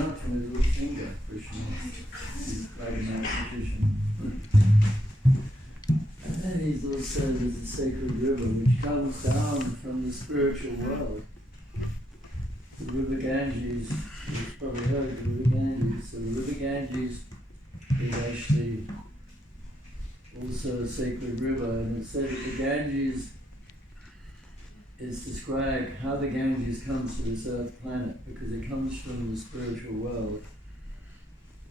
out from his little finger, Krishna. He's quite a mathematician. And then he's also, there's a sacred river which comes down from the spiritual world. The river Ganges, you've probably heard of the river Ganges. So the river Ganges is actually also a sacred river, and it's said that the Ganges is described how the Ganges comes to this earth planet, because it comes from the spiritual world.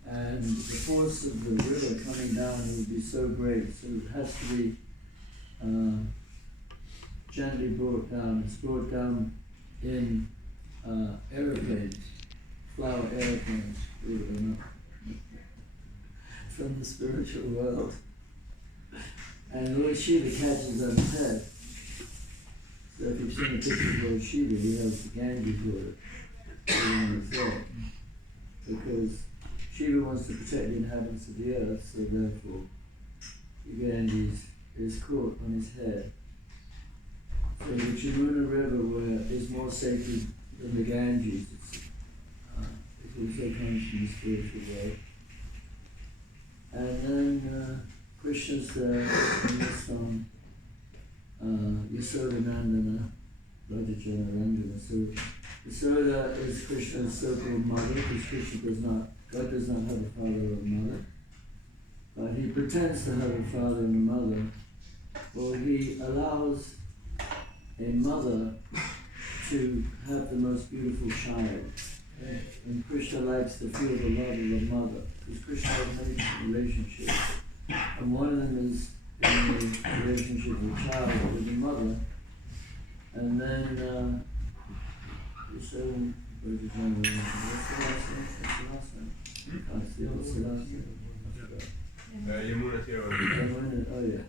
And the force of the river coming down would be so great, so it has to be gently brought down. It's brought down in aeroplanes, flower aeroplanes, believe it or not, from the spiritual world. And Lord Shiva catches on his head. So if you've seen a picture of Lord Shiva, he has the Ganges water on his head. Because Shiva wants to protect the inhabitants of the earth, so therefore the Ganges is caught on his head. So the Jamuna River is more sacred than the Ganges. It also comes from the spiritual world. And then Krishna's there in this song, Yasoda Nandana, Radhajana Ranjana. So Yasoda is Krishna's so-called mother, because God does not have a father or a mother. But he pretends to have a father and a mother, or he allows a mother to have the most beautiful child. And Krishna likes to feel the love of a mother, because Krishna has many different relationships. And one of them is in the relationship of a child with a mother. And then, what's the last name? Yamuna Tiro. Oh yeah.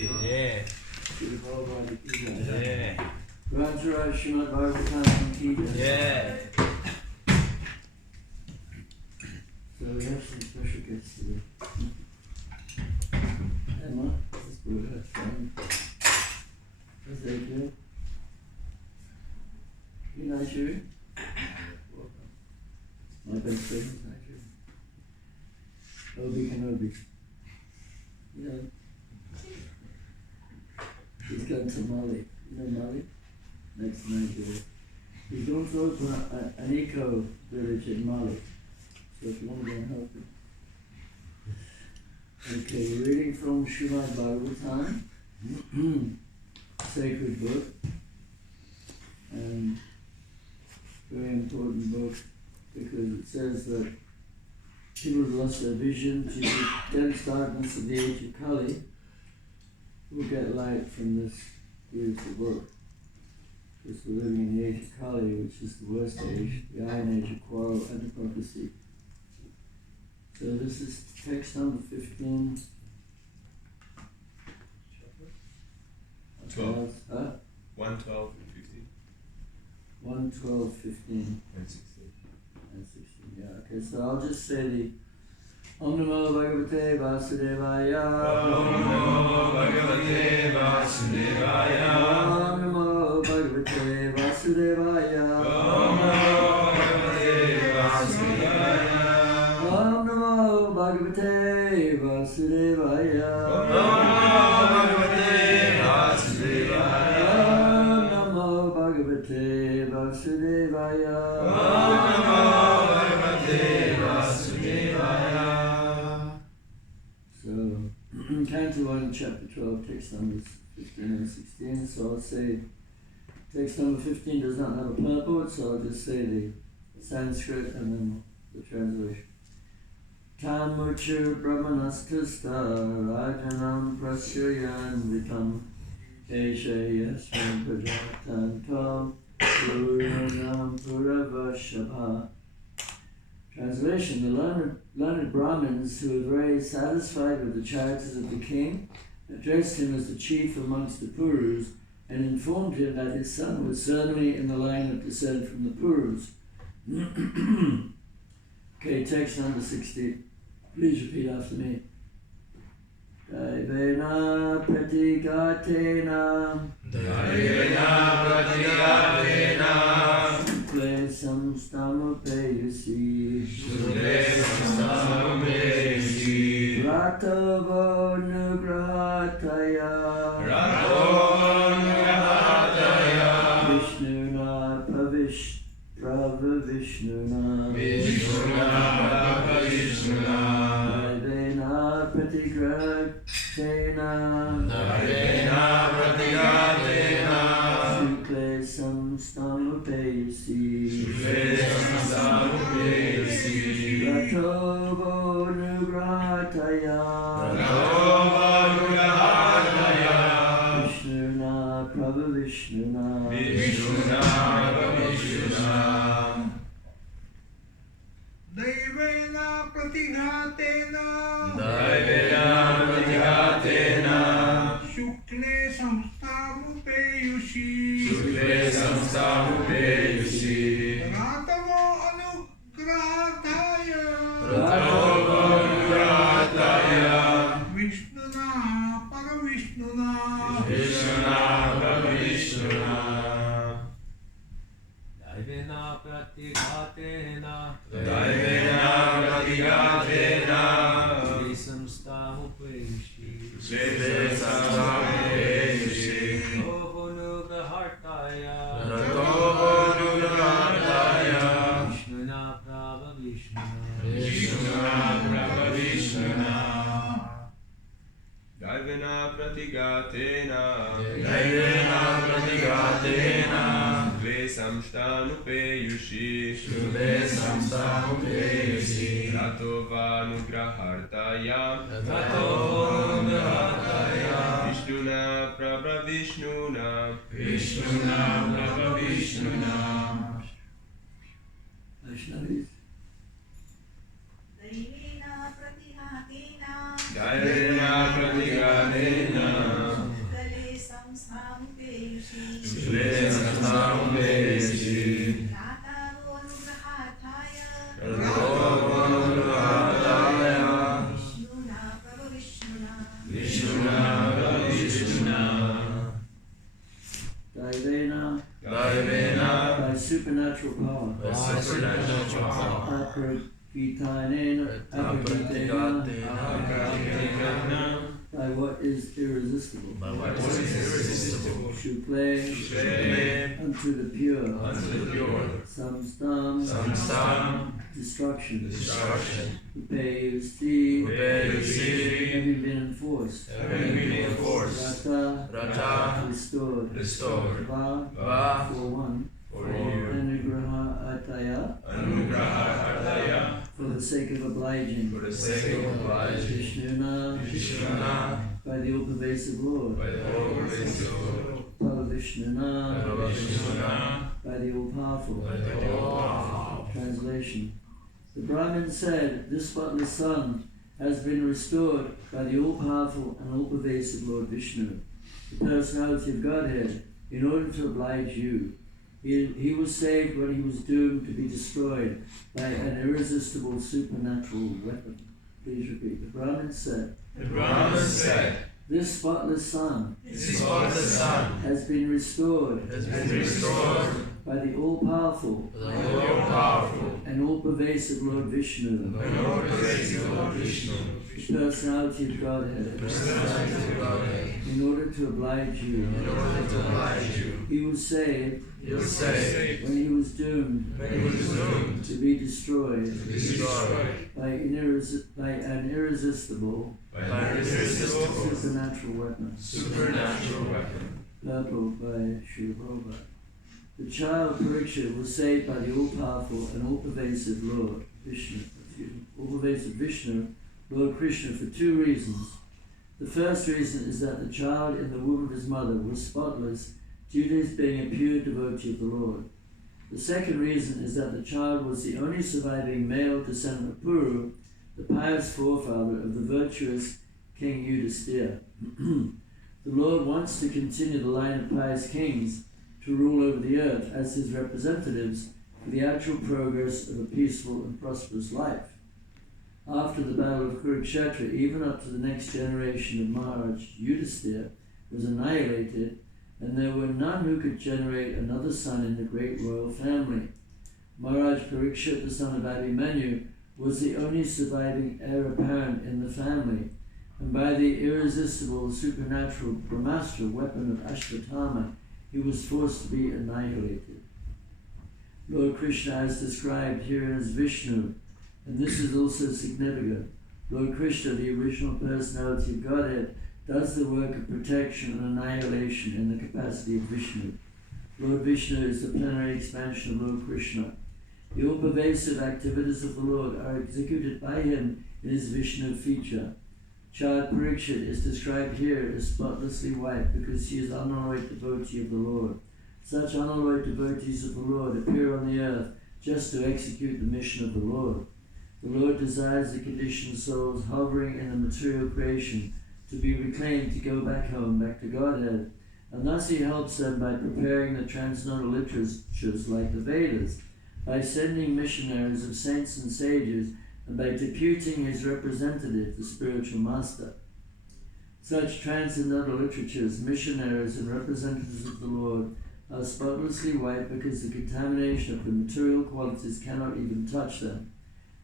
Yeah. Shri Bhagavad Gita. Yeah. Grantaraj Srimad Bhagavatam Gita. Yeah. So we have some special guests today. Emma, this good, her friend. How's that good? You Nigeria? Welcome. My best friend is Nigeria. Obi Kenobi. You know, he's gone to Mali. You know Mali? Next to Nigeria. He's going to open an eco village in Mali. So if you want to go and help him. Okay, we're reading from Srimad Bhagavatam, sacred book, and very important book because it says that people who lost their vision to the dense darkness of the age of Kali will get light from this beautiful book. Because we're living in the age of Kali, which is the worst age, the iron age of quarrel and hypocrisy. So this is text number 15. 12. Huh? 112 and 15. 1, 12, 15. And 16. And 16, yeah. Okay, so I'll just say the Om Namo Bhagavate Vasudevaya. Om Namo Bhagavate Vasudevaya. Om Namo Bhagavate Vasudevaya. Om Namo Bhagavate Vasudevaya. Om Namo Bhagavate Vasudevaya. Om Namo Bhagavate Vasudevaya. Om Namo Bhagavate Vasudevaya. Om Namo Bhagavate Vasudevaya. So, Canto 1, Chapter 12, text numbers 15 and 16. So I'll say, text number 15 does not have a purport, so I'll just say the Sanskrit and then the translation. Tamuchu brahmanastasta rajanam prasyayan vitam Eshayasvam prajatantam puranam puravashabha. Translation: the learned Brahmins, who were very satisfied with the charities of the king, addressed him as the chief amongst the Purus and informed him that his son was certainly in the line of descent from the Purus. Okay, text number 60. Please repeat after me. Daivena pratigatena Klesam stamupeyasi Ratavo nugrahataya Vishnuna Pravavishnuna Daivena pratigatena Suklesam stamupeyasi Ratovo nugrahataya Vishnuna Pravavishnuna Daivena pratighatena Shukle samstamupeyushi Ratavo anugrahataya Vishnuna Paravishnuna Daivena pratighatena Visam stamupeyushi Ratovanugrahartaya Vishnuna Pravavishnuna Daivena pratigatena Klesam stamupeyushi Ratovanugrahartaya Vishnuna Pravavishnuna Vaishnavis. Daivena pratigatena Daivena pratigatena supernatural power. By what is irresistible. Shukle unto the pure. Samstam destruction. Upayusti having been enforced. Rata restored. Va for one. Anugraha ataya for the sake of obliging. Vishnuna by the all-pervasive Lord. Vishnuna by the all-powerful. Translation. The Brahmin said, this spotless sun has been restored by the all-powerful and all-pervasive Lord Vishnu, the personality of Godhead, in order to oblige you. He was saved when he was doomed to be destroyed by an irresistible supernatural weapon. Please repeat. The Brahmin said, this spotless sun has been restored by the all-powerful and all-pervasive Lord Vishnu, the personality of Godhead, in order to oblige you. He was saved when he was doomed to be destroyed by an irresistible supernatural weapon. Purple by Sri Prabhupada. The child Pariksha was saved by the all-powerful and all-pervasive Lord Vishnu, Lord Krishna, for two reasons. The first reason is that the child in the womb of his mother was spotless due to his being a pure devotee of the Lord. The second reason is that the child was the only surviving male descendant of Puru, the pious forefather of the virtuous King Yudhisthira. The Lord wants to continue the line of pious kings to rule over the earth as his representatives for the actual progress of a peaceful and prosperous life. After the battle of Kurukshetra, even up to the next generation of Maharaj Yudhisthira was annihilated, and there were none who could generate another son in the great royal family. Maharaj Parikshit, the son of Abhimanyu, was the only surviving heir apparent in the family, and by the irresistible supernatural Brahmastra weapon of Ashvatthama, he was forced to be annihilated. Lord Krishna is described here as Vishnu, and this is also significant. Lord Krishna, the original personality of Godhead, does the work of protection and annihilation in the capacity of Vishnu. Lord Vishnu is the plenary expansion of Lord Krishna. The all-pervasive activities of the Lord are executed by him in his Vishnu feature. Child Parikshit is described here as spotlessly white because he is unalloyed devotee of the Lord. Such unalloyed devotees of the Lord appear on the earth just to execute the mission of the Lord. The Lord desires the conditioned souls hovering in the material creation to be reclaimed to go back home, back to Godhead, and thus he helps them by preparing the transcendental literatures like the Vedas, by sending missionaries of saints and sages, and by deputing his representative, the spiritual master. Such transcendental literatures, missionaries, and representatives of the Lord are spotlessly white because the contamination of the material qualities cannot even touch them.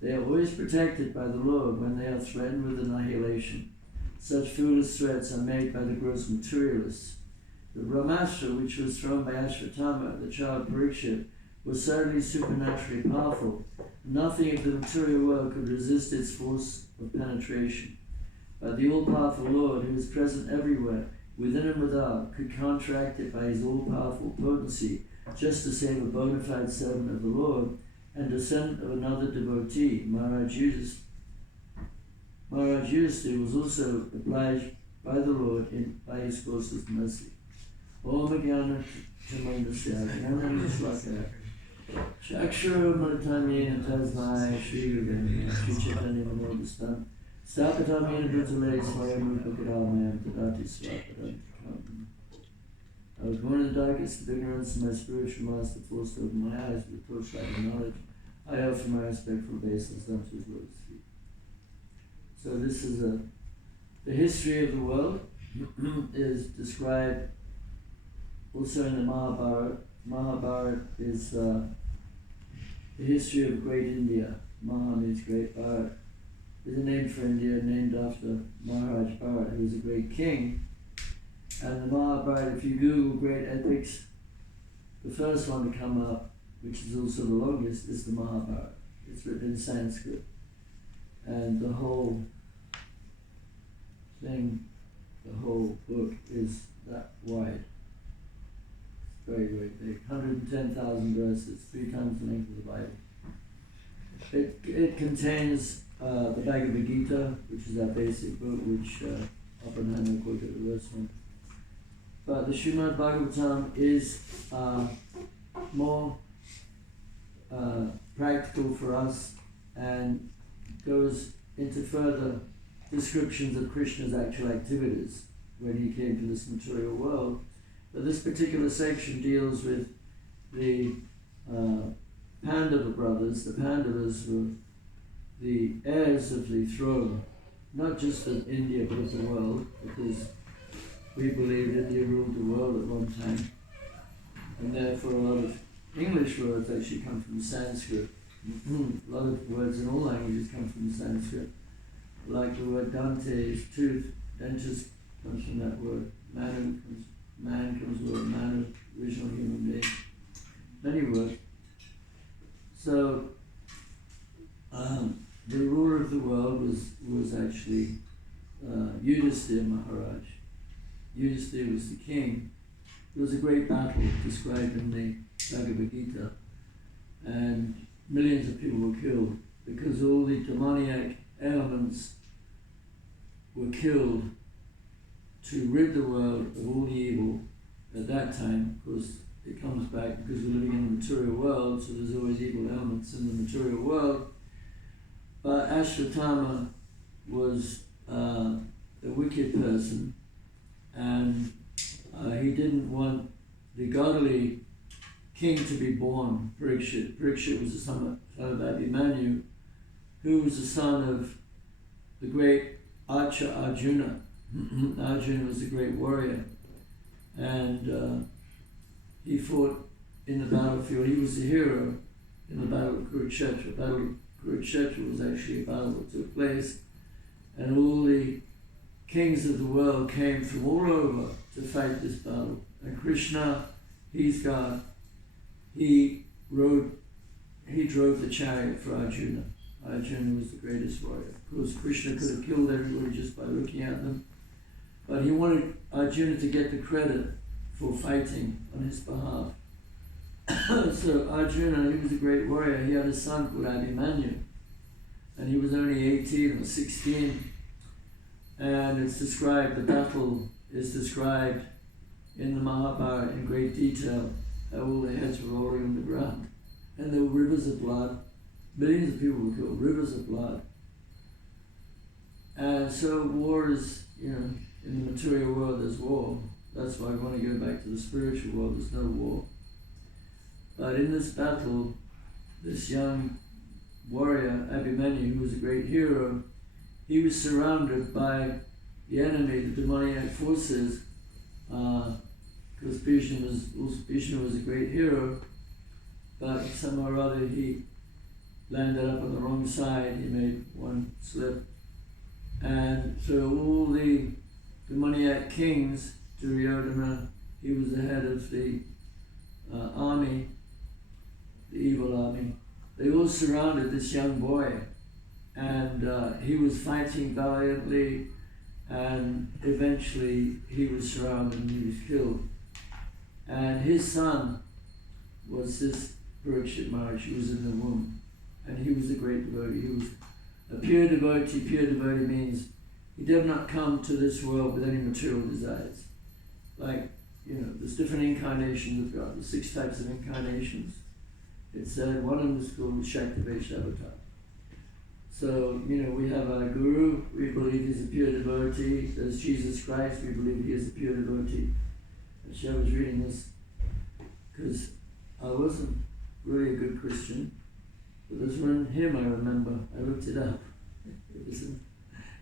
They are always protected by the Lord when they are threatened with annihilation. Such foolish threats are made by the gross materialists. The Brahmastra, which was thrown by Ashvatthama, the child Parikshit, was certainly supernaturally powerful. Nothing of the material world could resist its force of penetration. But the all-powerful Lord, who is present everywhere, within and without, could counteract it by his all-powerful potency, just to save a bona fide servant of the Lord and descendant of another devotee, Maharaj Yudhisthira. Maharaj Yudhisthira was also obliged by the Lord by his closest mercy. Om Jnana Tamandasya Jnana Vislaka Chakshura Malatamena Tasmai Shri Gurvendra Shri Chaitanya Manodistam Stapatamena Bhutale Swayam Rupa Kadamayam Tadati Swapadam. I was born in the darkest of ignorance, and my spiritual master forced open my eyes with the torchlight of knowledge. I offer my respectful obeisance unto his lotus feet. So this is the history of the world is described also in the Mahabharata. Mahabharata is the history of great India. Maha means great. Bharat is a name for India named after Maharaj Bharat, who was a great king. And the Mahabharata, if you Google great epics, the first one to come up, which is also the longest, is the Mahabharata. It's written in Sanskrit. And the whole thing, the whole book is that wide. It's very, very big. 110,000 verses, 3 times the length of the Bible. It contains the Bhagavad Gita, which is our basic book, which Oppenheimer quoted the verse from. But the Srimad Bhagavatam is more practical for us and goes into further descriptions of Krishna's actual activities when he came to this material world. But this particular section deals with the Pandava brothers. The Pandavas were the heirs of the throne, not just of India but of the world, because we believed India ruled the world at one time, and therefore a lot of English words actually come from Sanskrit. A lot of words in all languages come from Sanskrit, like the word Dante is tooth. Dentist comes from that word. Man comes from the word manu, original human being. Many words. So the ruler of the world was actually Yudhisthira Maharaj. Yudhisthira was the king. There was a great battle described in the Bhagavad Gita, and millions of people were killed because all the demoniac elements were killed to rid the world of all the evil at that time. Of course, it comes back because we're living in the material world, so there's always evil elements in the material world. But Ashwatthama was a wicked person, and he didn't want the godly king to be born, Parikshit. Parikshit was the son of Abhimanyu, who was the son of the great Archer Arjuna. Arjuna was a great warrior, and he fought in the battlefield. He was a hero in the battle of Kurukshetra. The battle of Kurukshetra was actually a battle that took place, and all the kings of the world came from all over to fight this battle. And Krishna, he's God, he drove the chariot for Arjuna. Arjuna was the greatest warrior. Of course, Krishna could have killed everybody just by looking at them, but he wanted Arjuna to get the credit for fighting on his behalf. So Arjuna, he was a great warrior. He had a son called Abhimanyu, and he was only 18 or 16. And it's described, the battle is described in the Mahabharata in great detail, how all the heads were rolling on the ground. And there were rivers of blood. Millions of people were killed, rivers of blood. And so war is, in the material world there's war. That's why I want to go back to the spiritual world, there's no war. But in this battle, this young warrior, Abhimanyu, who was a great hero, he was surrounded by the enemy, the demoniac forces, because Bhishma was a great hero, but somehow or other he landed up on the wrong side. He made one slip, and so all the demoniac kings, Duryodhana, he was the head of the army, the evil army. They all surrounded this young boy, and he was fighting valiantly, and eventually he was surrounded and he was killed. And his son was this Parikshit Maharaj, who was in the womb, and he was a great devotee. He was a pure devotee. Pure devotee means he did not come to this world with any material desires. Like, there's different incarnations of God. There's 6 types of incarnations. It said one of them is called Shaktivesh Avatar. So, we have our Guru, we believe he's a pure devotee. There's Jesus Christ, we believe he is a pure devotee. Actually, I was reading this because I wasn't really a good Christian, but there's one hymn I remember. I looked it up.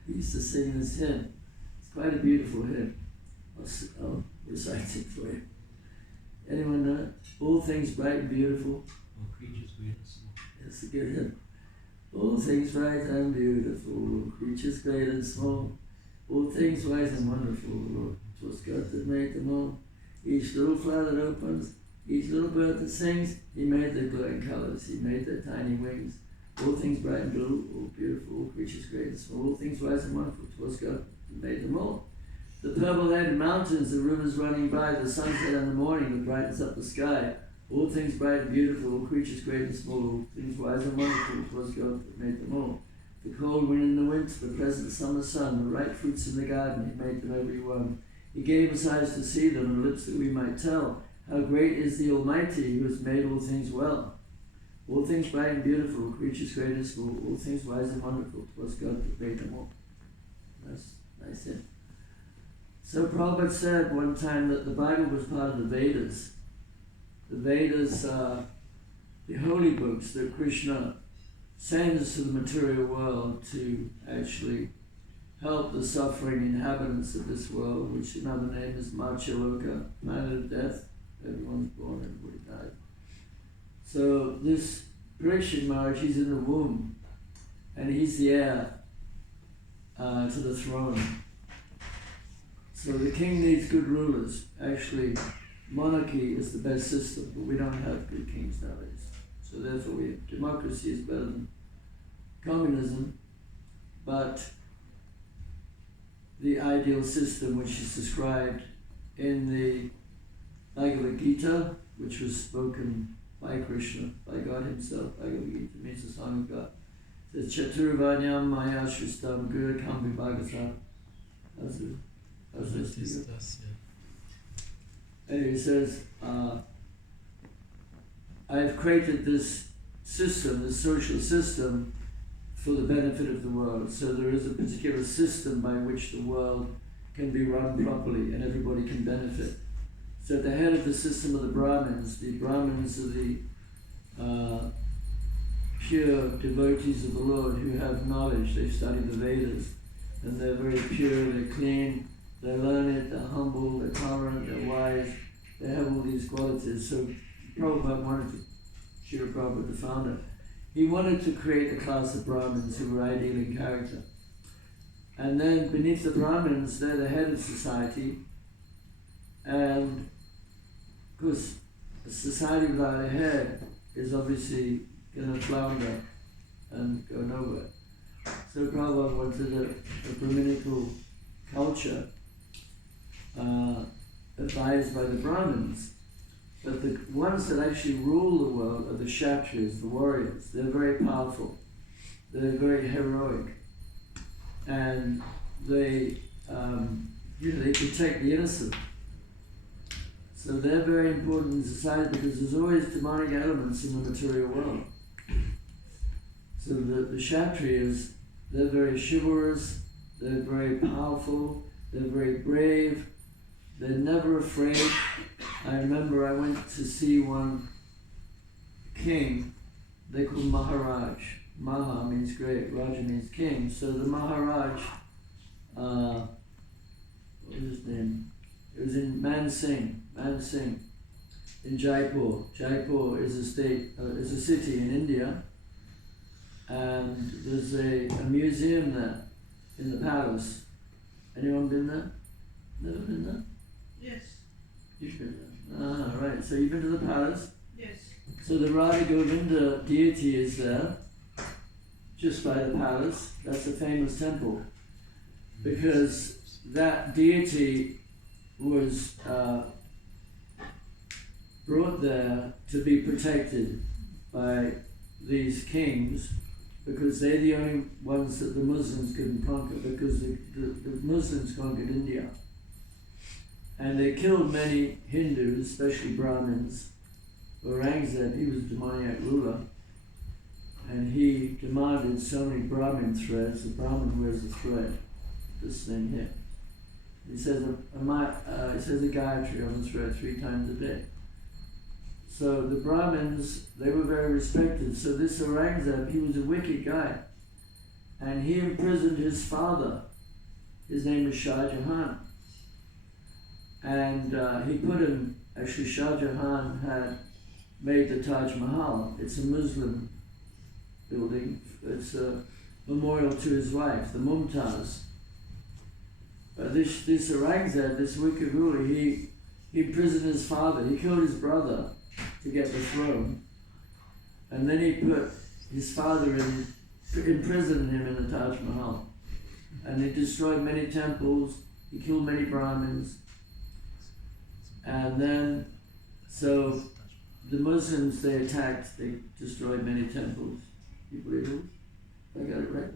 He used to sing this hymn. It's quite a beautiful hymn. I'll recite it for you. Anyone know it? All things bright and beautiful. All creatures great and small. It's a good hymn. All things bright and beautiful, creatures great and small, all things wise and wonderful, Lord, 'twas God that made them all. Each little flower that opens, each little bird that sings, He made their glowing colours, He made their tiny wings. All things bright and blue, all beautiful, all creatures great and small, all things wise and wonderful, 'twas God that made them all. The purple-headed mountains, the rivers running by, the sunset and the morning that brightens up the sky, all things bright and beautiful, all creatures great and small, all things wise and wonderful, 'twas God that made them all. The cold wind in the winter, the pleasant summer sun, the ripe fruits in the garden, He made them every one. He gave us eyes to see them and lips that we might tell how great is the Almighty who has made all things well. All things bright and beautiful, creatures great and small, all things wise and wonderful, 'twas God that made them all. That's nice, yeah. So Prabhupada said one time that the Bible was part of the Vedas. The Vedas are the holy books that Krishna sends to the material world to actually help the suffering inhabitants of this world, which another name is Marchaloka, planet of death. Everyone's born, everybody dies. So this Parikshit Maharaj, he's in the womb, and he's the heir to the throne. So the king needs good rulers. Actually, monarchy is the best system, but we don't have good kings nowadays. So therefore, democracy is better than communism, but the ideal system which is described in the Bhagavad Gita, which was spoken by Krishna, by God Himself. Bhagavad Gita means the song of God. It says, Chaturvanyam maya shristam gura kam vibhagata. How's this? Anyway, it says, I have created this system, this social system, for the benefit of the world. So there is a particular system by which the world can be run properly and everybody can benefit. So at the head of the system are the Brahmins. The Brahmins are the pure devotees of the Lord who have knowledge. They've studied the Vedas and they're very pure, they're clean, they're learned, they're humble, they're tolerant, they're wise. They have all these qualities. So Prabhupada wanted to, Srila Prabhupada, the founder, he wanted to create a class of Brahmins who were ideal in character. And then beneath the Brahmins, they're the head of society. And of course, a society without a head is obviously going to flounder and go nowhere. So Prabhupada wanted a Brahminical culture advised by the Brahmins. But the ones that actually rule the world are the Kshatriyas, the warriors. They're very powerful. They're very heroic. And they protect the innocent. So they're very important in society because there's always demonic elements in the material world. So the Kshatriyas, they're very chivalrous, they're very powerful, they're very brave, they're never afraid. I remember I went to see one king, they call Maharaj. Maha means great, Raja means king. So the Maharaj, what was his name? It was in Man Singh, in Jaipur. Jaipur is a city in India, and there's a museum there in the palace. Anyone been there? Never been there? Yes. You've been there. Ah, right. So you've been to the palace? Yes. So the Radha Govinda deity is there, just by the palace. That's a famous temple, because that deity was brought there to be protected by these kings, because they're the only ones that the Muslims couldn't conquer, because the Muslims conquered India. And they killed many Hindus, especially Brahmins. Aurangzeb, he was a demoniac ruler, and he demanded so many Brahmin threads. The Brahmin wears a thread, this thing here. He says a Gayatri on the thread 3 times a day. So the Brahmins, they were very respected. So this Aurangzeb, he was a wicked guy. And he imprisoned his father. His name was Shah Jahan. And he put him, actually Shah Jahan had made the Taj Mahal. It's a Muslim building. It's a memorial to his wife, the Mumtaz. This Aurangzeb, this wicked ruler, he imprisoned his father. He killed his brother to get the throne, and then he put his father imprisoned him in the Taj Mahal, and he destroyed many temples. He killed many Brahmins, and then so the Muslims they attacked. They destroyed many temples. You believe it? I got it right.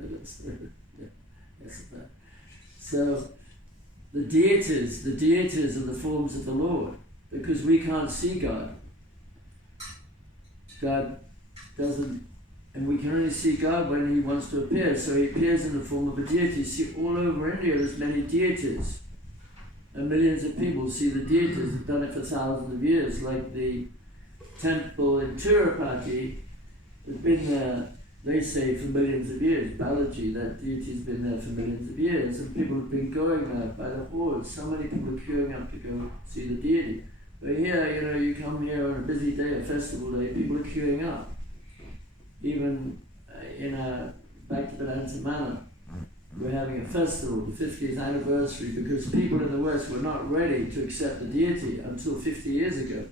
That's that. So the deities are the forms of the Lord, because we can't see God. God doesn't, and we can only see God when He wants to appear. So He appears in the form of a deity. See, all over India there's many deities, and millions of people see the deities. They've done it for thousands of years, like the temple in Tirupati has been there, they say, for millions of years. Balaji, that deity's been there for millions of years, and people have been going there by the hordes. So many people are queuing up to go see the deity. But here, you come here on a busy day, a festival day, people are queuing up. Even back to Vedanta Manor, we're having a festival, the 50th anniversary, because people in the West were not ready to accept the deity until 50 years ago.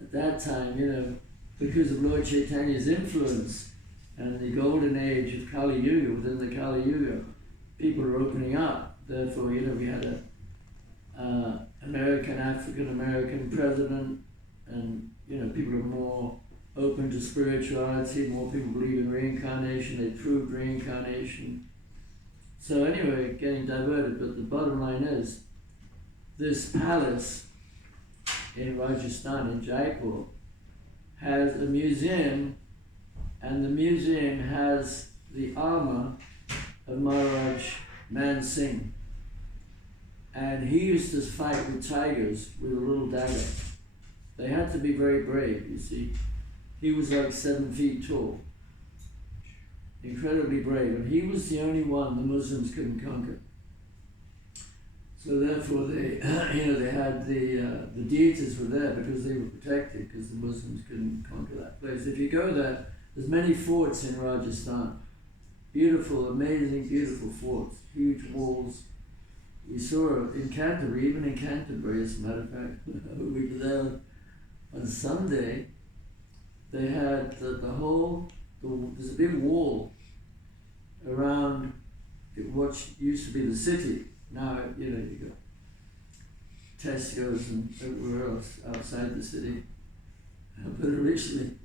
At that time, because of Lord Chaitanya's influence and the golden age of Kali Yuga, within the Kali Yuga, people are opening up. Therefore, we had a African-American president, and, people are more open to spirituality, more people believe in reincarnation, they proved reincarnation. So anyway, getting diverted, but the bottom line is, this palace in Rajasthan, in Jaipur, has a museum, and the museum has the armor of Maharaj Man Singh. And he used to fight with tigers with a little dagger. They had to be very brave, you see. He was like 7 feet tall, incredibly brave, and he was the only one the Muslims couldn't conquer. So therefore, they had the deities were there because they were protected, because the Muslims couldn't conquer that place. If you go there, there's many forts in Rajasthan, beautiful, amazing, beautiful forts, huge walls. We saw in Canterbury, even in Canterbury, as a matter of fact, we were there on Sunday. They had there's a big wall around what used to be the city. Now, you got Tesco's and everywhere else outside the city. But originally,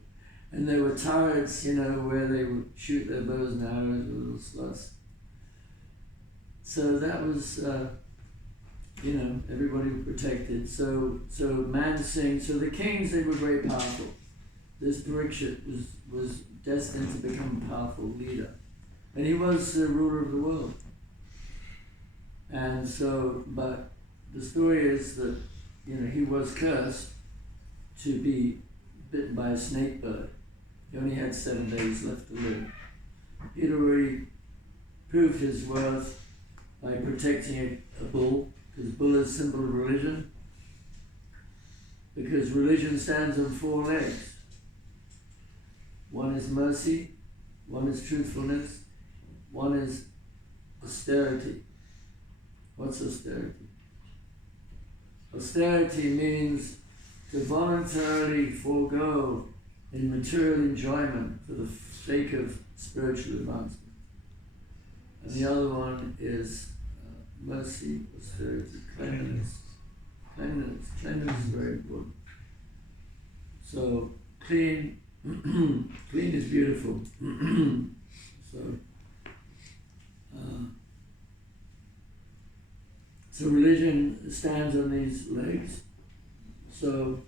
and there were turrets, where they would shoot their bows and arrows with little sluts. So that was, everybody was protected. So Man Singh, so the kings, they were very powerful. This Parikshit was destined to become a powerful leader. And he was the ruler of the world. And so, but the story is that, he was cursed to be bitten by a snake bird. He only had 7 days left to live. He'd already proved his worth by protecting a bull, because bull is a symbol of religion. Because religion stands on 4 legs. One is mercy, one is truthfulness, one is austerity. What's austerity? Austerity means to voluntarily forego in material enjoyment for the sake of spiritual advancement. And the other one is mercy, austerity, cleanliness. Cleanliness is very important. So clean is beautiful. So religion stands on these legs. So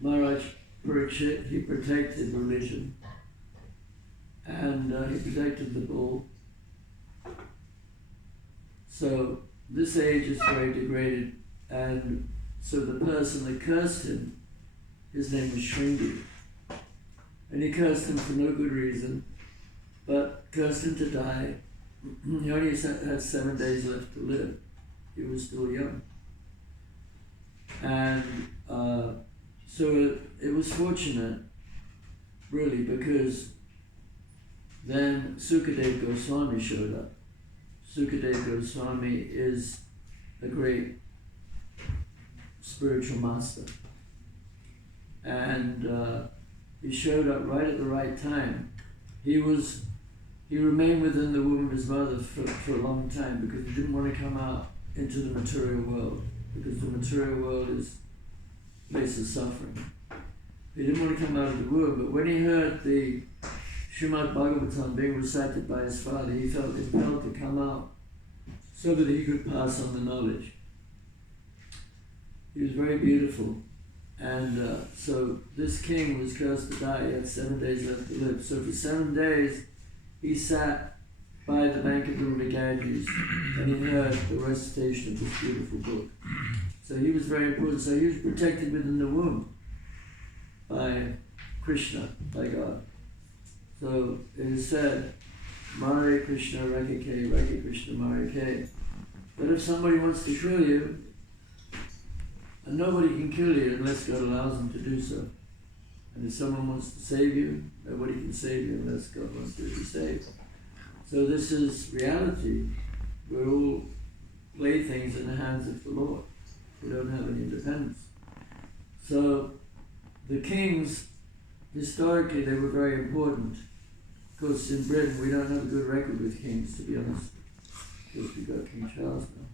Maharaj Parikshit, he protected religion, and he protected the bull. So this age is very degraded, and so the person that cursed him, his name was Shringi, and he cursed him for no good reason, but cursed him to die. He only had 7 days left to live. He was still young. And so it was fortunate really, because then Sukadeva Goswami showed up. Sukadeva Goswami is a great spiritual master. And he showed up right at the right time. He remained within the womb of his mother for a long time because he didn't want to come out into the material world, because the material world is a place of suffering. He didn't want to come out of the womb, but when he heard the Srimad Bhagavatam being recited by his father, he felt impelled to come out so that he could pass on the knowledge. He was very beautiful. And so this king was cursed to die. He had 7 days left to live. So for 7 days, he sat by the bank of the river Ganges and he heard the recitation of this beautiful book. So he was very important. So he was protected within the womb by Krishna, by God. So it is said, Mare Krishna Rakake, Rake Krishna Marake. But if somebody wants to kill you, and nobody can kill you unless God allows them to do so. And if someone wants to save you, nobody can save you unless God wants you to be saved. So this is reality. We're all playthings in the hands of the Lord. We don't have any independence. So the kings, historically, they were very important. Of course, in Britain, we don't have a good record with kings, to be honest. Because we've got King Charles now.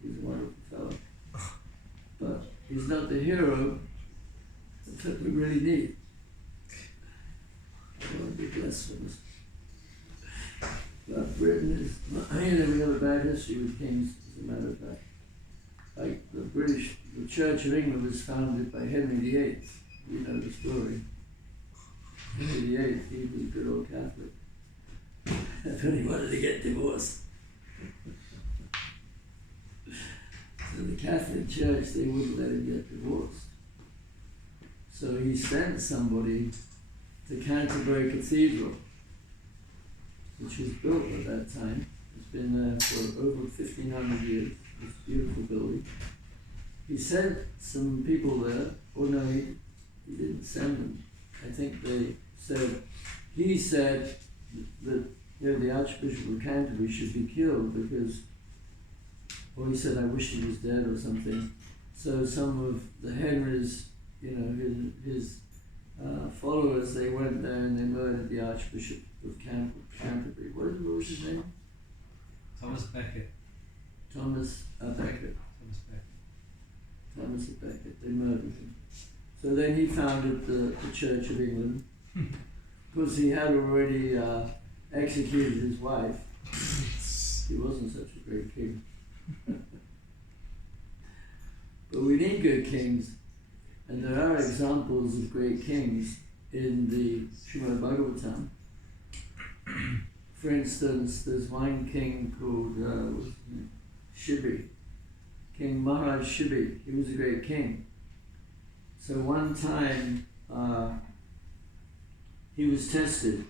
He's a wonderful fellow. But he's not the hero that we really need. I want to be blasphemous. But Britain is, we have a bad history with kings, as a matter of fact. Like the Church of England was founded by Henry VIII. You know the story. Henry VIII, he was a good old Catholic. That's when he wanted to get divorced. So the Catholic Church, they wouldn't let him get divorced. So he sent somebody to Canterbury Cathedral, which was built at that time. It's been there for over 1,500 years, this beautiful building. He sent some people there, or no, he didn't send them. I think he said that the Archbishop of Canterbury should be killed because, or he said, I wish he was dead or something. So some of the Henry's, his followers, they went there and they murdered the Archbishop of Canterbury. What was his name? Thomas Becket. Thomas Becket. They murdered him. So then he founded the Church of England. Because he had already executed his wife. He wasn't such a great king. But we need good kings. And there are examples of great kings in the Srimad Bhagavatam. For instance, there's one king called Shibi. King Maharaj Shibi. He was a great king. So one time he was tested,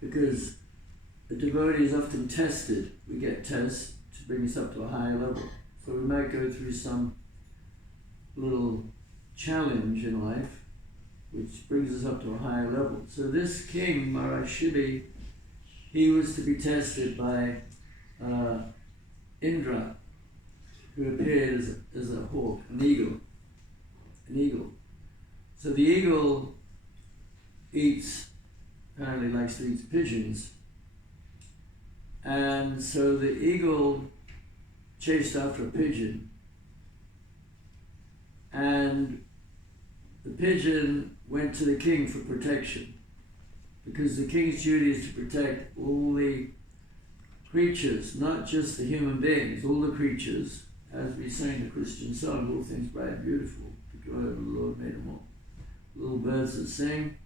because the devotee is often tested. We get tests to bring us up to a higher level. So we might go through some little challenge in life which brings us up to a higher level. So this king, Maharaj Shibi, he was to be tested by Indra, who appeared as a hawk, an eagle. So the eagle apparently likes to eat pigeons. And so the eagle chased after a pigeon. And the pigeon went to the king for protection, because the king's duty is to protect all the creatures, not just the human beings, all the creatures, as we sang the Christian song, all things bright and beautiful, because the Lord made them all. Little birds that sing,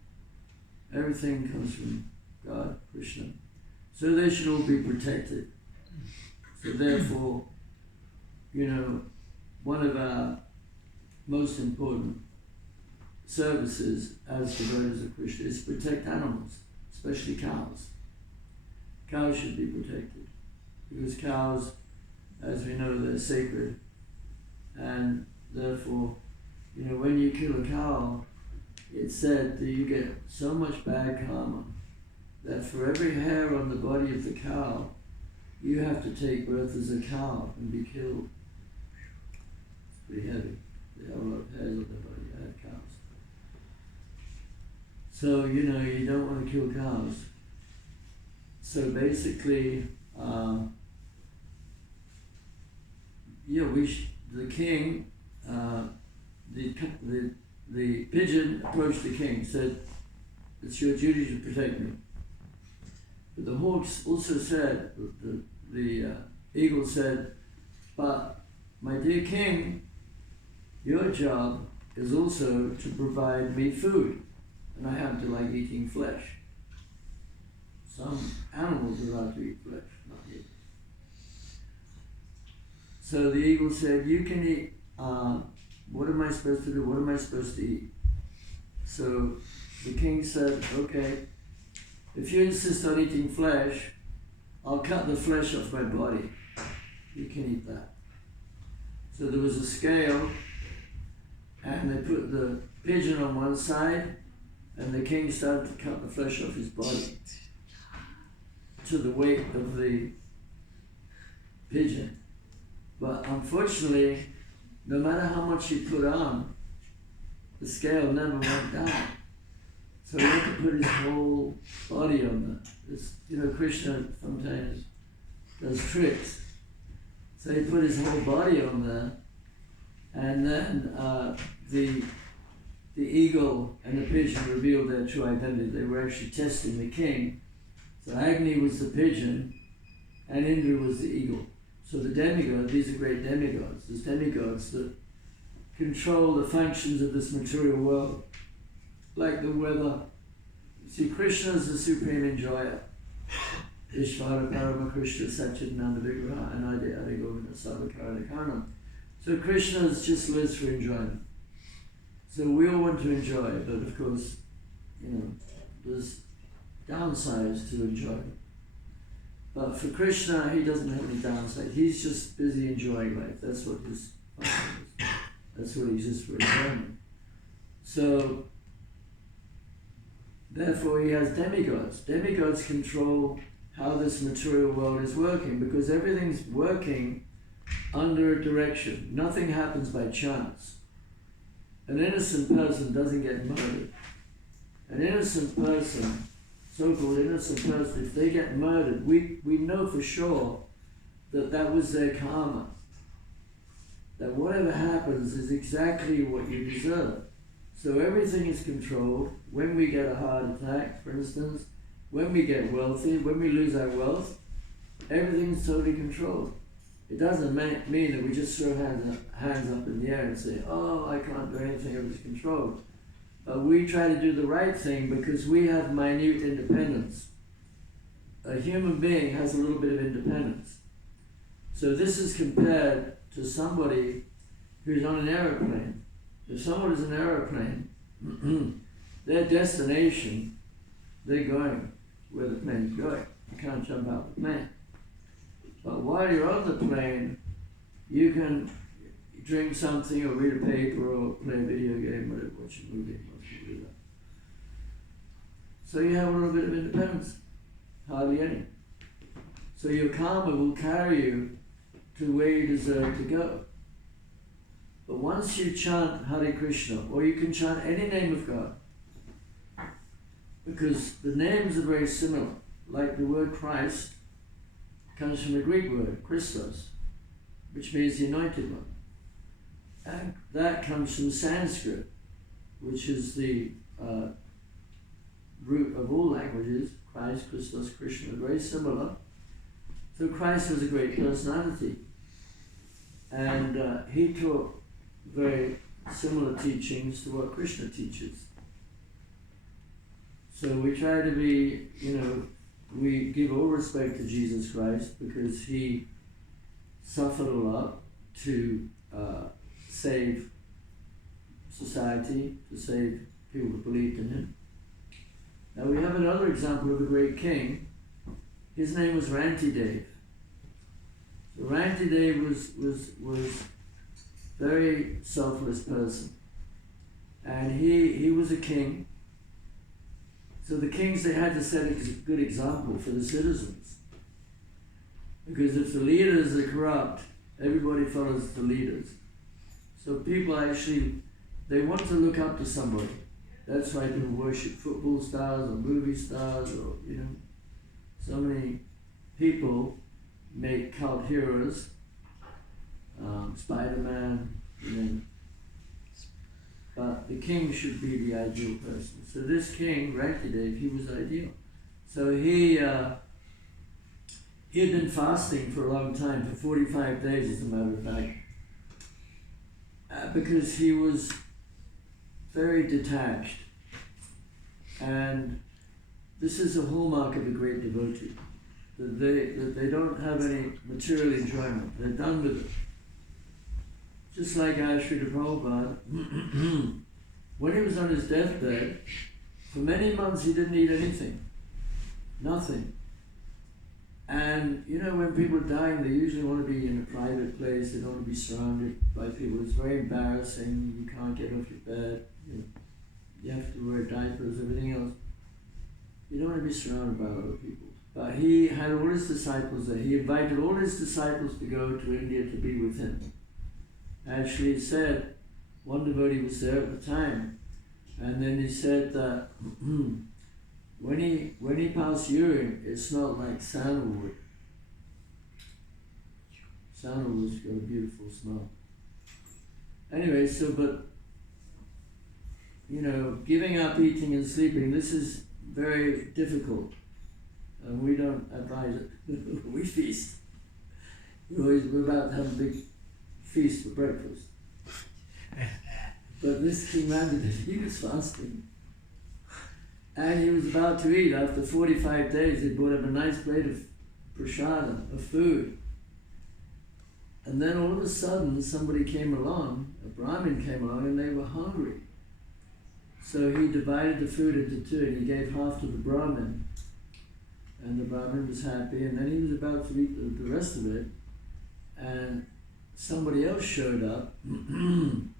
everything comes from God, Krishna. So they should all be protected. So therefore, one of our most important services as devotees of Krishna is to protect animals, especially cows. Cows should be protected, because cows, as we know, they're sacred, and therefore, when you kill a cow, it said that you get so much bad karma that for every hair on the body of the cow, you have to take birth as a cow and be killed. It's pretty heavy. They have a lot of hairs on their body. I have cows. So, you don't want to kill cows. So basically, the king, the pigeon approached the king, said, "It's your duty to protect me." But the hawk also said, the eagle said, "But my dear king, your job is also to provide me food, and I happen to like eating flesh. Some animals are allowed to eat flesh, not you." So the eagle said, "You can eat, what am I supposed to do? What am I supposed to eat?" So the king said, "Okay, if you insist on eating flesh, I'll cut the flesh off my body. You can eat that." So there was a scale, and they put the pigeon on one side, and the king started to cut the flesh off his body to the weight of the pigeon. But unfortunately, no matter how much he put on, the scale never went down. So he had to put his whole body on this. Krishna sometimes does tricks. So he put his whole body on there, and then the eagle and the pigeon revealed their true identity. They were actually testing the king. So Agni was the pigeon, and Indra was the eagle. So the demigods, these are great demigods. There's demigods that control the functions of this material world, like the weather. You see, Krishna is the supreme enjoyer. Ishvara Parama Krishna Satchidananda Vigraha Anadi Adi Govinda Sarvakaranakana. So Krishna just lives for enjoyment. So we all want to enjoy, but of course, there's downsides to enjoyment. But for Krishna, he doesn't have any downside. He's just busy enjoying life. That's what his function is. That's what he exists for enjoyment. So, therefore he has demigods. Demigods control how this material world is working, because everything's working under a direction. Nothing happens by chance. An innocent person doesn't get murdered. An innocent person, so-called innocent person, if they get murdered, we know for sure that was their karma. That whatever happens is exactly what you deserve. So everything is controlled. When we get a heart attack, for instance, when we get wealthy, when we lose our wealth, everything's totally controlled. It doesn't mean that we just throw hands up in the air and say, "Oh, I can't do anything, everything's controlled." But we try to do the right thing because we have minute independence. A human being has a little bit of independence. So this is compared to somebody who's on an aeroplane. If someone is an aeroplane, their destination, they're going where the plane's going. You can't jump out the plane. But while you're on the plane, you can drink something or read a paper or play a video game or watch a movie. Most people do that. So you have a little bit of independence. Hardly any. So your karma will carry you to where you deserve to go. But once you chant Hare Krishna, or you can chant any name of God, because the names are very similar, like the word Christ comes from the Greek word Christos, which means the anointed one. And that comes from Sanskrit, which is the root of all languages. Christ, Christos, Krishna, very similar. So Christ was a great personality. And he taught very similar teachings to what Krishna teaches. So we try to be, we give all respect to Jesus Christ because he suffered a lot to save society, to save people who believed in him. Now we have another example of a great king. His name was Rantidev. So Rantidev was very selfless person. And he was a king. So the kings, they had to set a good example for the citizens. Because if the leaders are corrupt, everybody follows the leaders. So people actually, they want to look up to somebody. That's why people worship football stars or movie stars or, so many people make cult heroes. Spider-Man, but the king should be the ideal person. So this king, Rankidev, he was ideal. So he had been fasting for a long time, for 45 days as a matter of fact, because he was very detached. And this is a hallmark of a great devotee, that they don't have any material enjoyment. They're done with it. Just like Srila Prabhupada, when he was on his deathbed, for many months he didn't eat anything, nothing. And when people are dying, they usually want to be in a private place, they don't want to be surrounded by people. It's very embarrassing, you can't get off your bed, you have to wear diapers, everything else. You don't want to be surrounded by other people. But he had all his disciples there. He invited all his disciples to go to India to be with him. Actually, he said, one devotee was there at the time, and then he said that when he passed urine, it smelled like sandalwood. Sandalwood's got a beautiful smell. Anyway, giving up eating and sleeping, this is very difficult, and we don't advise it. We feast. We're about to have a big feast for breakfast. But this King Rankidev, he was fasting. And he was about to eat. After 45 days, they brought him a nice plate of prasada, of food. And then all of a sudden, somebody came along, a Brahmin came along, and they were hungry. So he divided the food into two, and he gave half to the Brahmin. And the Brahmin was happy, and then he was about to eat the rest of it. And somebody else showed up, and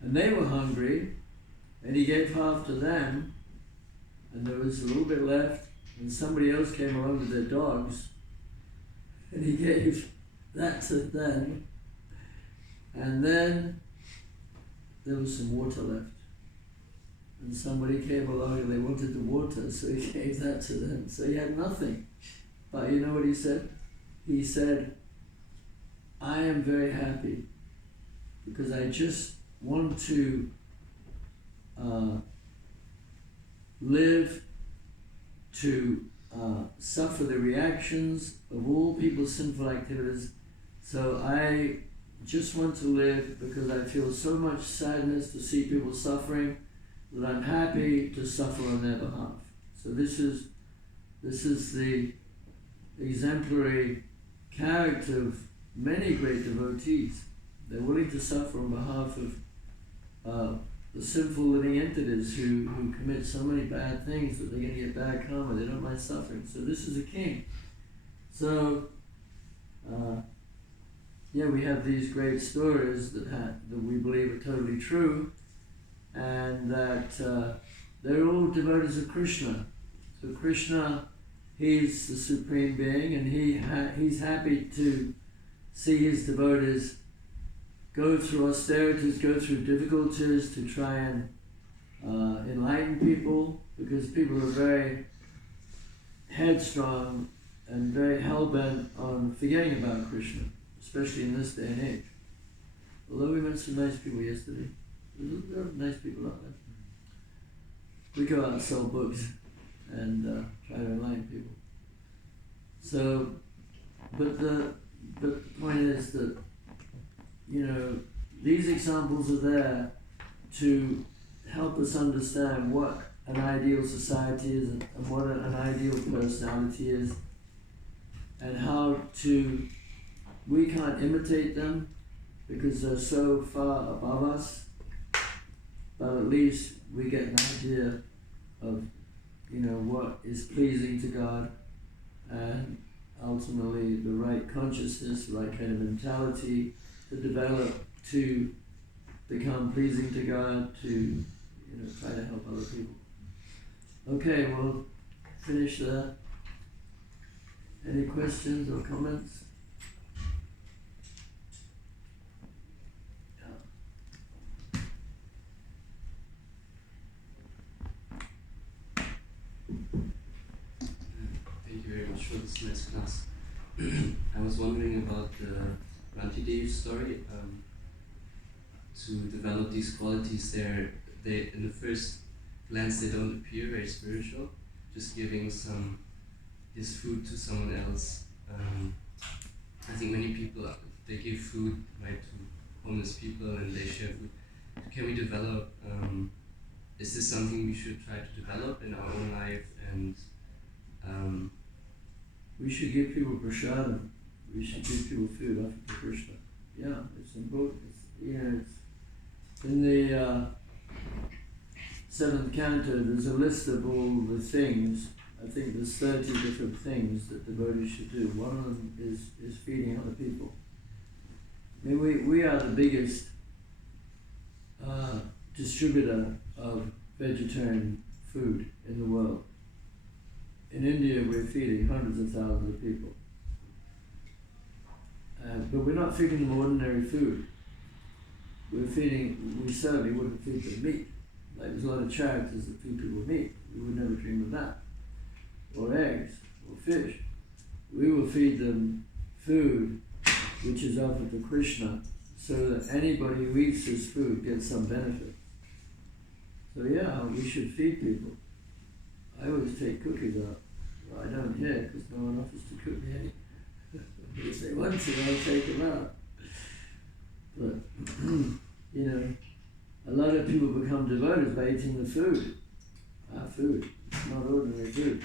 they were hungry, and he gave half to them, and there was a little bit left, and somebody else came along with their dogs, and he gave that to them, and then there was some water left, and somebody came along and they wanted the water, so he gave that to them, so he had nothing. But you know what he said? He said, I am very happy because I just want to live to suffer the reactions of all people's sinful activities. So I just want to live because I feel so much sadness to see people suffering that I'm happy to suffer on their behalf. So this is the exemplary character of many great devotees. They're willing to suffer on behalf of the sinful living entities who commit so many bad things that they're going to get bad karma. They don't mind suffering. So this is a king. So, we have these great stories that we believe are totally true, and that they're all devotees of Krishna. So Krishna, he's the supreme being, and he's happy to see his devotees go through austerities, go through difficulties to try and enlighten people, because people are very headstrong and very hell-bent on forgetting about Krishna, especially in this day and age. Although we met some nice people yesterday. There are nice people out there. We go out and sell books and try to enlighten people. So, but the point is that, these examples are there to help us understand what an ideal society is and what an ideal personality is, and how we can't imitate them because they're so far above us, but at least we get an idea of, what is pleasing to God, and ultimately the right consciousness, the right kind of mentality to develop to become pleasing to God, to try to help other people. Okay, we'll finish there. Any questions or comments? Thank you very much for this nice class. I was wondering about the Rantidev story. To develop these qualities, they in the first glance they don't appear very spiritual. Just giving his food to someone else. I think many people they give food right to homeless people and they share food. Can we develop? Is this something we should try to develop in our own life? And we should give people prasadam. We should give people food after Krishna. Yeah, it's important. It's in the 7th canto. There's a list of all the things. I think there's 30 different things that devotees should do. One of them is feeding other people. I mean, we are the biggest distributor of vegetarian food in the world. In India, we're feeding hundreds of thousands of people. But we're not feeding them ordinary food. We certainly wouldn't feed them meat. Like there's a lot of charities that feed people meat. We would never dream of that. Or eggs, or fish. We will feed them food which is offered to Krishna so that anybody who eats this food gets some benefit. So yeah, we should feed people. I always take cookies out. Well, I don't here because no one offers to cook me any. If they want to, I'll take them out. But, a lot of people become devoted by eating the food. Our food, not ordinary food.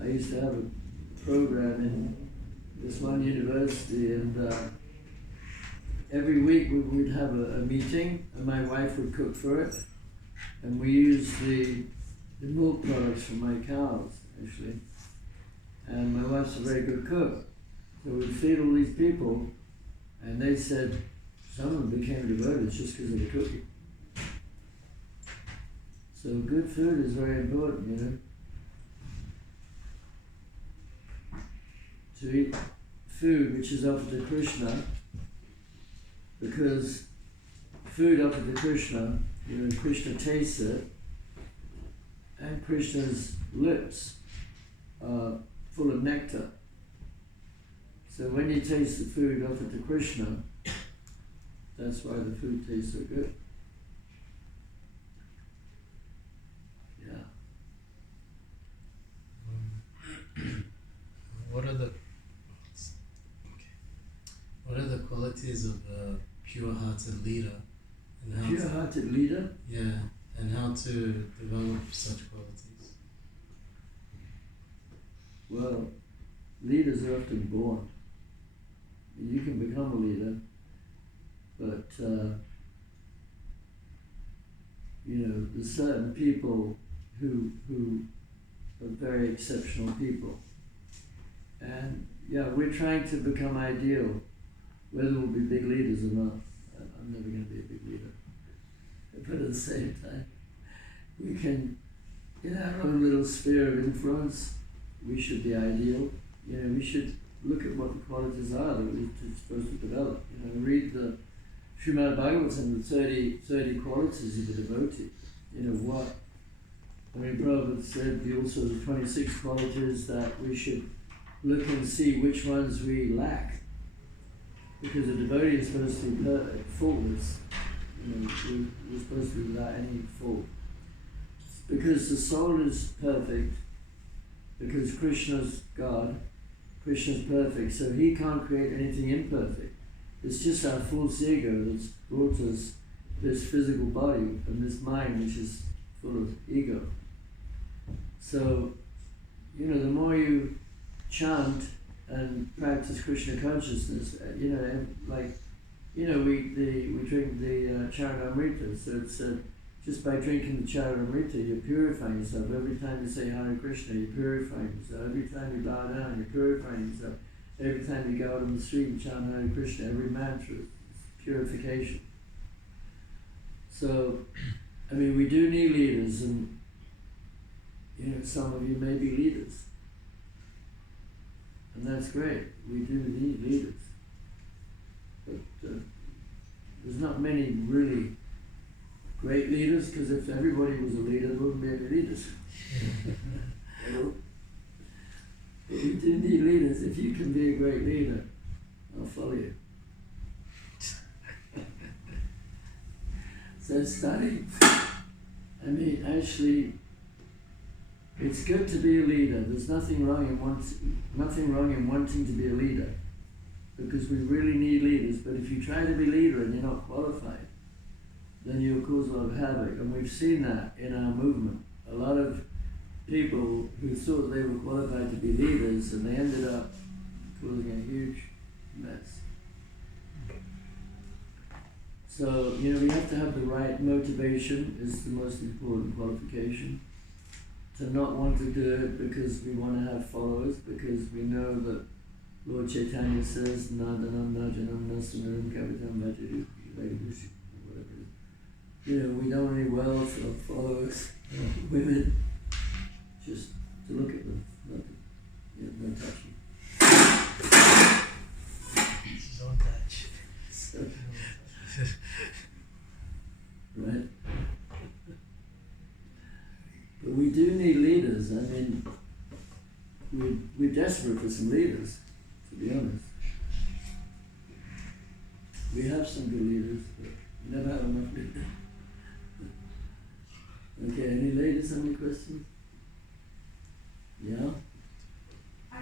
I used to have a program in this one university, and every week we would have a meeting, and my wife would cook for it, and we used the milk products from my cows, actually. And my wife's a very good cook. So we'd feed all these people, and they said some of them became devoted just because of the cooking. So good food is very important, To eat food which is offered to Krishna, because food offered to Krishna, Krishna tastes it, and Krishna's lips are full of nectar. So when you taste the food offered to Krishna, that's why the food tastes so good. Yeah. What are the qualities of a pure-hearted leader? And Pure-hearted leader? Yeah, and how to develop such qualities. Well, leaders are often born. You can become a leader, but there's certain people who are very exceptional people, and we're trying to become ideal. Whether we'll be big leaders or not, I'm never going to be a big leader. But at the same time, we can, in our own little sphere of influence, we should be ideal. We should look at what the qualities are that we're supposed to develop. Read the Srimad Bhagavatam, the 30 qualities of the devotee. Prabhupada said also the 26 qualities that we should look and see which ones we lack. Because a devotee is supposed to be faultless. We're supposed to be without any fault. Because the soul is perfect, because Krishna's God, Krishna's perfect, so he can't create anything imperfect. It's just our false ego that's brought us this physical body and this mind which is full of ego. So, the more you chant and practice Krishna consciousness, we drink the Charatamrita, so it's just by drinking the Charatamrita, you're purifying yourself. Every time you say Hare Krishna, you're purifying yourself. Every time you bow down, you're purifying yourself. Every time you go out on the street and chant Hare Krishna, every mantra is purification. So, I mean, we do need leaders, and some of you may be leaders, and that's great. We do need leaders, but there's not many really great leaders, because if everybody was a leader, there wouldn't be any leaders. But we do need leaders. If you can be a great leader, I'll follow you. So study. I mean, actually, it's good to be a leader. There's nothing wrong in wanting to be a leader, because we really need leaders. But if you try to be a leader and you're not qualified, then you'll cause a lot of havoc. And we've seen that in our movement. A lot of people who thought they were qualified to be leaders, and they ended up causing a huge mess. So, we have to have the right motivation is the most important qualification. To not want to do it because we want to have followers, because we know that Lord Chaitanya says, Nadanam Najanam Nasanam Kavitam Vajadu, whatever it is. We don't want any wealth or followers, women, just to look at them, not to, no touching. Don't touch. So, right? But we do need leaders. I mean, we're desperate for some leaders, to be honest. We have some good leaders, but we never have enough leaders. Okay, any ladies, any questions? Yeah? I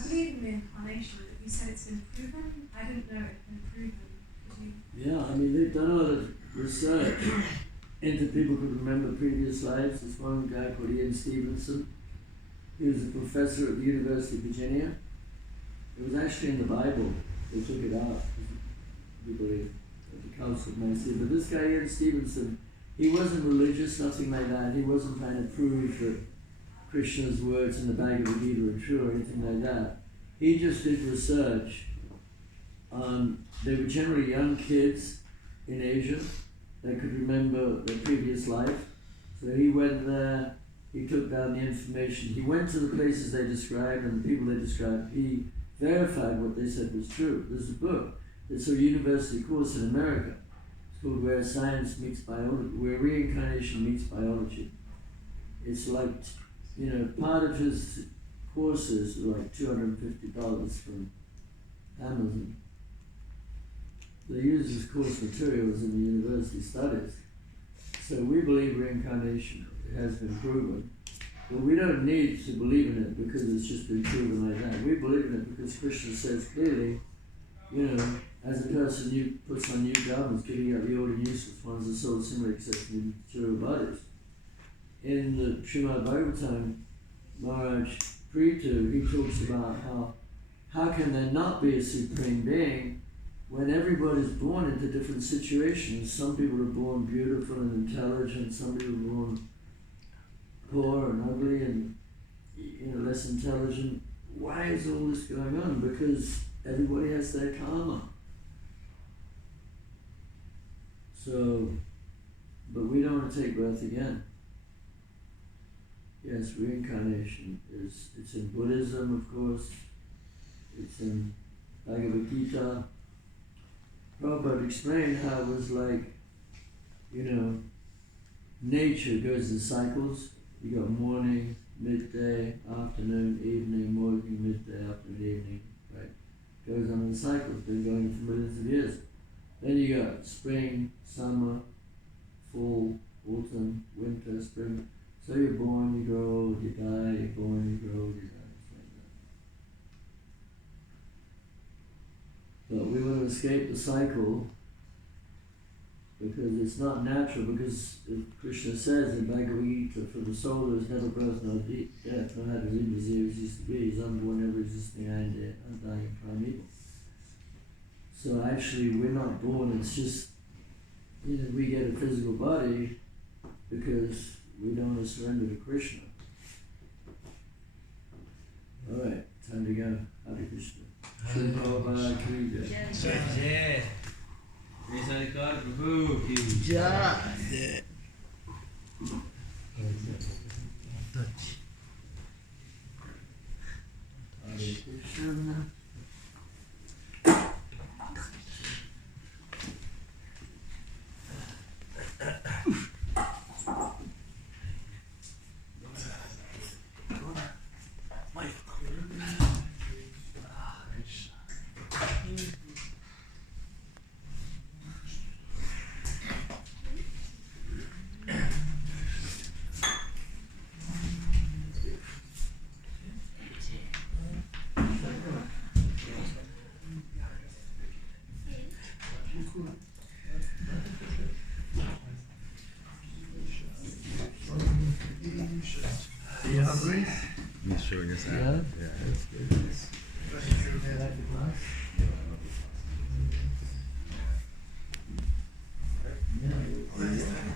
believe in reincarnation, but you said it's been proven. I didn't know it had been proven. Did you? Yeah, I mean, they've done a lot of research into people who remember previous lives. There's one guy called Ian Stevenson. He was a professor at the University of Virginia. It was actually in the Bible. They took it out, we believe, at the Council of Nicaea. But this guy, Ian Stevenson, he wasn't religious, nothing like that. He wasn't trying to prove that Krishna's words in the Bhagavad Gita are true or anything like that. He just did research on, they were generally young kids in Asia that could remember their previous life. So he went there, he took down the information, he went to the places they described and the people they described, he verified what they said was true. There's a book, it's a university course in America. It's called Where Science Meets Biology, Where Reincarnation Meets Biology. It's like, part of his courses are like $250 from Amazon. They use his course materials in the university studies. So we believe reincarnation has been proven. But we don't need to believe in it because it's just been proven like that. We believe in it because Krishna says clearly, as a person you puts on new garments, giving up the old and useless ones, are so similar except in material bodies. In the Srimad Bhagavatam, Maharaj Prithu, he talks about how can there not be a supreme being when everybody's born into different situations. Some people are born beautiful and intelligent, some people are born poor and ugly and less intelligent. Why is all this going on? Because everybody has their karma. So, but we don't want to take birth again. Yes, reincarnation it's in Buddhism, of course. It's in Bhagavad Gita. Prabhupada explained how it was like, nature goes in cycles. You got morning, midday, afternoon, evening, morning, midday, afternoon, evening, right? Goes on in cycles, been going for millions of years. Then you got spring, summer, fall, autumn, winter, spring. So you're born, you grow old, you die, you're born, you grow old, you die. It's like that. But we want to escape the cycle because it's not natural, because Krishna says in Bhagavad Gita, for the soul there is never birth nor death, nor had in disease used to be, is unborn, never existing, and undying primeval. So actually we're not born, it's just, we get a physical body because we don't want to surrender to Krishna. Alright, time to go. Hare Krishna. Shri Prabhupada ki jai. job. Yeah. Touch. Hare Krishna. You hungry? He's showing us out. Yeah? Yeah, that's good. Like the glass? Yeah.